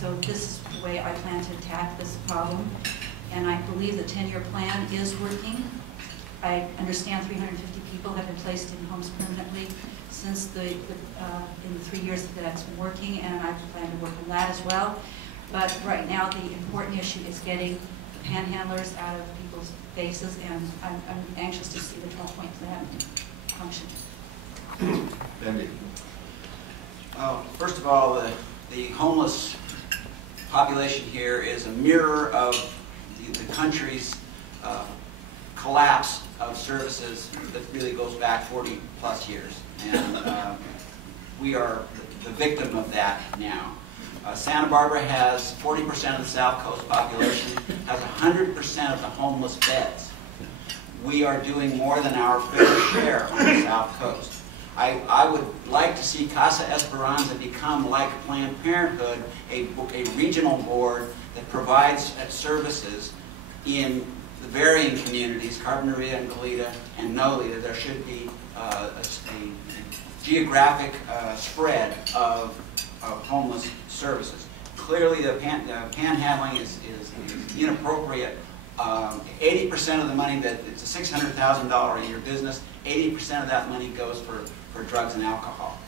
So this is the way I plan to attack this problem. And I believe the 10-year plan is working. I understand 350 people have been placed in homes permanently since in the 3 years that that's been working, and I plan to work on that as well. But right now, the important issue is getting the panhandlers out of people's faces, and I'm anxious to see the 12-point plan function. Bendy. First of all, the homeless population here is a mirror of the country's collapse of services that really goes back 40 plus years. And we are the victim of that now. Santa Barbara has 40% of the South Coast population, has 100% of the homeless beds. We are doing more than our fair share on the South Coast. I would like to see Casa Esperanza become, like Planned Parenthood, a regional board that provides services in the varying communities, Carboneria and Goleta and Nolita. There should be a geographic spread of homeless services. Clearly, the panhandling is inappropriate. 80% of the money, it's a $600,000 a year business, 80% of that money goes for drugs and alcohol.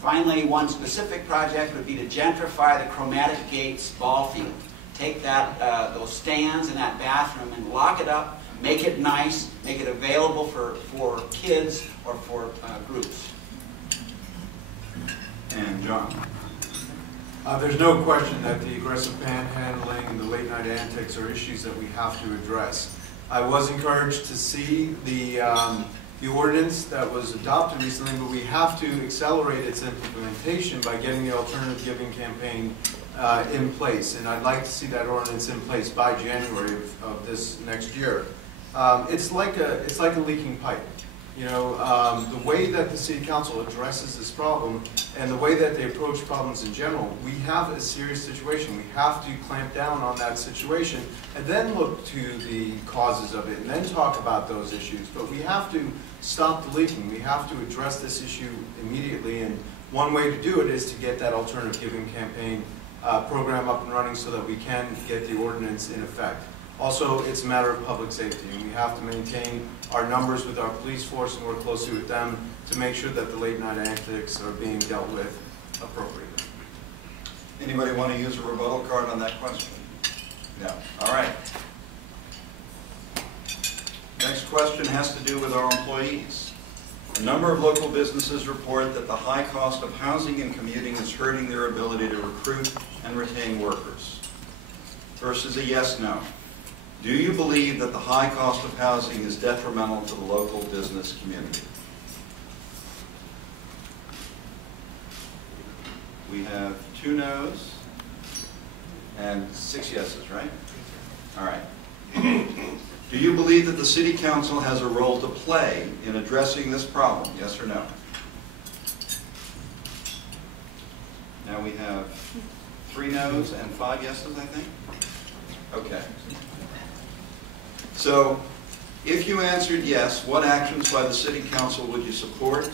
Finally, one specific project would be to gentrify the Chromatic Gates ball field. Take that, those stands in that bathroom and lock it up, make it nice, make it available for kids or for groups. And John. There's no question that the aggressive panhandling and the late night antics are issues that we have to address. I was encouraged to see the ordinance that was adopted recently, but we have to accelerate its implementation by getting the alternative giving campaign in place. And I'd like to see that ordinance in place by January of this next year. It's like a leaking pipe. You know, the way that the City Council addresses this problem and the way that they approach problems in general, we have a serious situation. We have to clamp down on that situation and then look to the causes of it and then talk about those issues. But we have to stop the leaking. We have to address this issue immediately, and one way to do it is to get that alternative giving campaign program up and running so that we can get the ordinance in effect. Also, it's a matter of public safety, and we have to maintain our numbers with our police force and work closely with them to make sure that the late night antics are being dealt with appropriately. Anybody want to use a rebuttal card on that question? No. All right. Next question has to do with our employees. A number of local businesses report that the high cost of housing and commuting is hurting their ability to recruit and retain workers. First is a yes, no. Do you believe that the high cost of housing is detrimental to the local business community? We have 2 no's and 6 yeses, right? All right. Do you believe that the City Council has a role to play in addressing this problem? Yes or no? Now we have 3 no's and 5 yeses, I think. Okay. So, if you answered yes, what actions by the City Council would you support?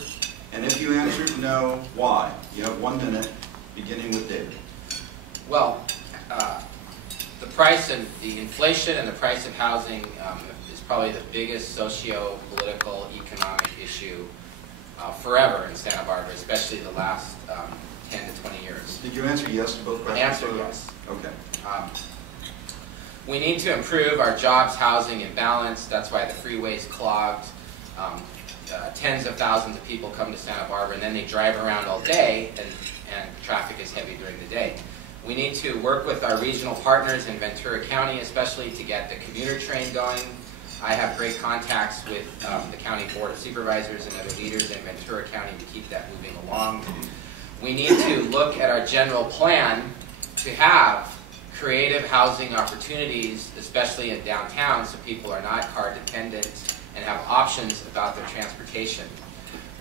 And if you answered no, why? You have 1 minute, beginning with David. Well, the price of the inflation and the price of housing is probably the biggest socio-political, economic issue forever in Santa Barbara, especially the last 10 to 20 years. Did you answer yes to both questions? Answer yes. Okay. We need to improve our jobs, housing, and balance. That's why the freeway's clogged. Tens of thousands of people come to Santa Barbara, and then they drive around all day, and traffic is heavy during the day. We need to work with our regional partners in Ventura County, especially to get the commuter train going. I have great contacts with the County Board of Supervisors and other leaders in Ventura County to keep that moving along. We need to look at our general plan to have creative housing opportunities, especially in downtown, so people are not car dependent and have options about their transportation.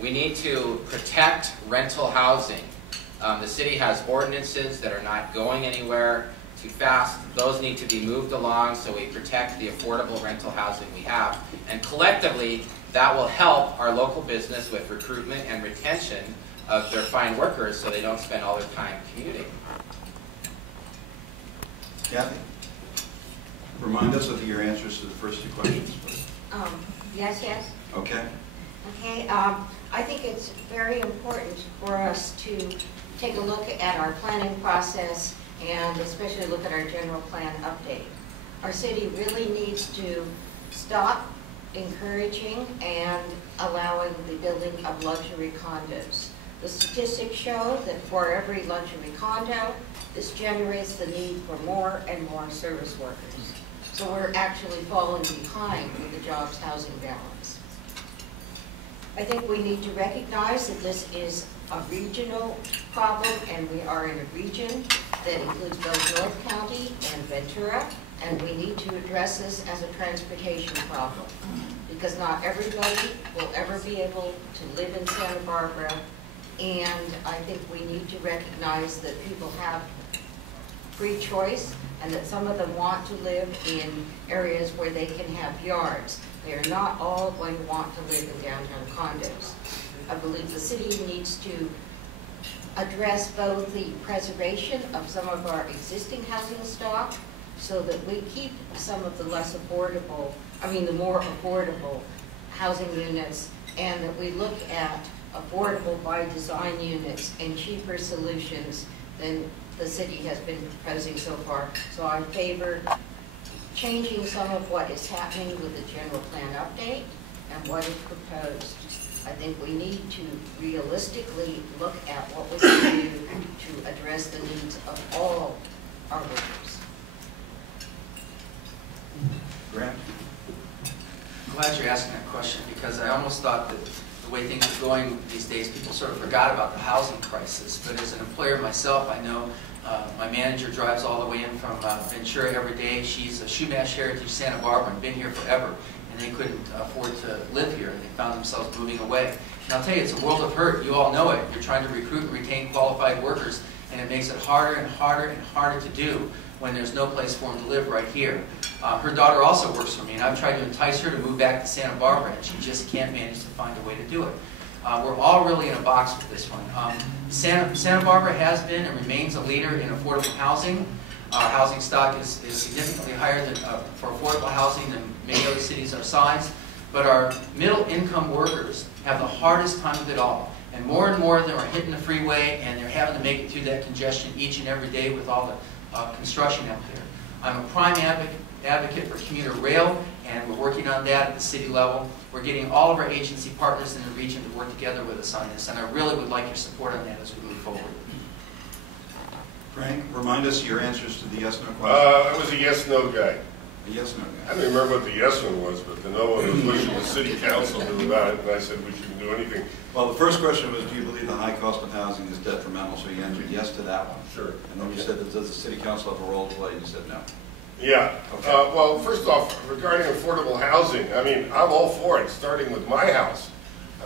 We need to protect rental housing. The city has ordinances that are not going anywhere too fast. Those need to be moved along so we protect the affordable rental housing we have. And collectively, that will help our local business with recruitment and retention of their fine workers so they don't spend all their time commuting. Kathy? Remind us of your answers to the first two questions, please. Yes, yes. Okay. Okay, I think it's very important for us to take a look at our planning process and especially look at our general plan update. Our city really needs to stop encouraging and allowing the building of luxury condos. The statistics show that for every luxury condo, this generates the need for more and more service workers. So we're actually falling behind with the jobs housing balance. I think we need to recognize that this is a regional problem, and we are in a region that includes both North County and Ventura, and we need to address this as a transportation problem, because not everybody will ever be able to live in Santa Barbara, and I think we need to recognize that people have free choice, and that some of them want to live in areas where they can have yards. They are not all going to want to live in downtown condos. I believe the city needs to address both the preservation of some of our existing housing stock so that we keep some of the less affordable, the more affordable housing units, and that we look at affordable by design units and cheaper solutions than the city has been proposing so far. So I favor changing some of what is happening with the general plan update and what is proposed. I think we need to realistically look at what we can do to address the needs of all our workers. Grant? I'm glad you're asking that question, because I almost thought that the way things are going these days, people sort of forgot about the housing crisis. But as an employer myself, I know my manager drives all the way in from Ventura every day. She's a Shumash Heritage Santa Barbara and been here forever, and they couldn't afford to live here. They found themselves moving away. And I'll tell you, it's a world of hurt. You all know it. You're trying to recruit and retain qualified workers, and it makes it harder and harder and harder to do when there's no place for them to live right here. Her daughter also works for me, and I've tried to entice her to move back to Santa Barbara, and she just can't manage to find a way to do it. We're all really in a box with this one. Santa Barbara has been and remains a leader in affordable housing. Our housing stock is significantly higher than, for affordable housing than many other cities our size, but our middle income workers have the hardest time of it all. And more of them are hitting the freeway, and they're having to make it through that congestion each and every day with all the construction out there. I'm a prime advocate for commuter rail, and we're working on that at the city level. We're getting all of our agency partners in the region to work together with us on this, and I really would like your support on that as we move forward. Frank, remind us your answers to the yes/no question. I was a yes/no guy. A yes/no I guy. don't remember what the yes one was, but the no one was wishing the city council knew about it, and I said we shouldn't do anything. Well, the first question was, do you believe the high cost of housing is detrimental? So you answered yes to that one. Sure. And then you said, that does the city council have a role to play? And you said no. Yeah. Okay. Well, first off, regarding affordable housing, I mean, I'm all for it, starting with my house.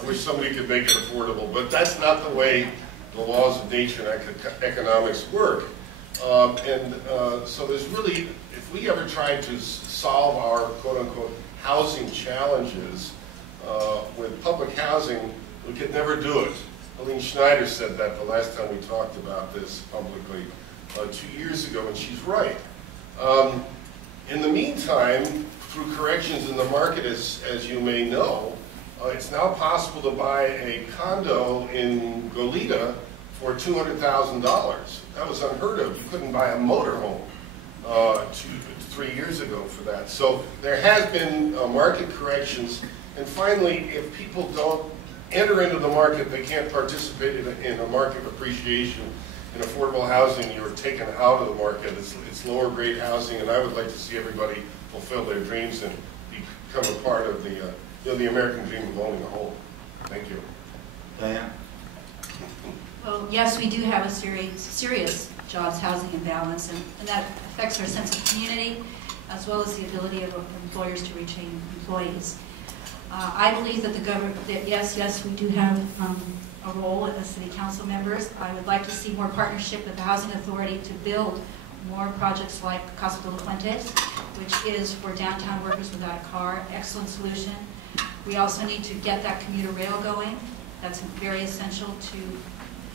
I wish somebody could make it affordable, but that's not the way the laws of nature and economics work. So there's really, if we ever tried to solve our quote-unquote housing challenges with public housing, we could never do it. Helene Schneider said that the last time we talked about this publicly 2 years ago, and she's right. In the meantime, through corrections in the market, as you may know, it's now possible to buy a condo in Goleta for $200,000. That was unheard of. You couldn't buy a motorhome 3 years ago for that. So there has been market corrections. And finally, if people don't enter into the market, they can't participate in a market appreciation. In affordable housing, you're taken out of the market. It's lower grade housing, and I would like to see everybody fulfill their dreams and become a part of the American dream of owning a home. Thank you. Diane? Well, yes, we do have a serious jobs housing imbalance, and that affects our sense of community as well as the ability of employers to retain employees. I believe that the government, that yes, we do have a role as city council members. I would like to see more partnership with the Housing Authority to build more projects like Casa de la Fuentes, which is for downtown workers without a car. Excellent solution. We also need to get that commuter rail going. That's very essential to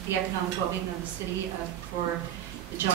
the economic well-being of the city for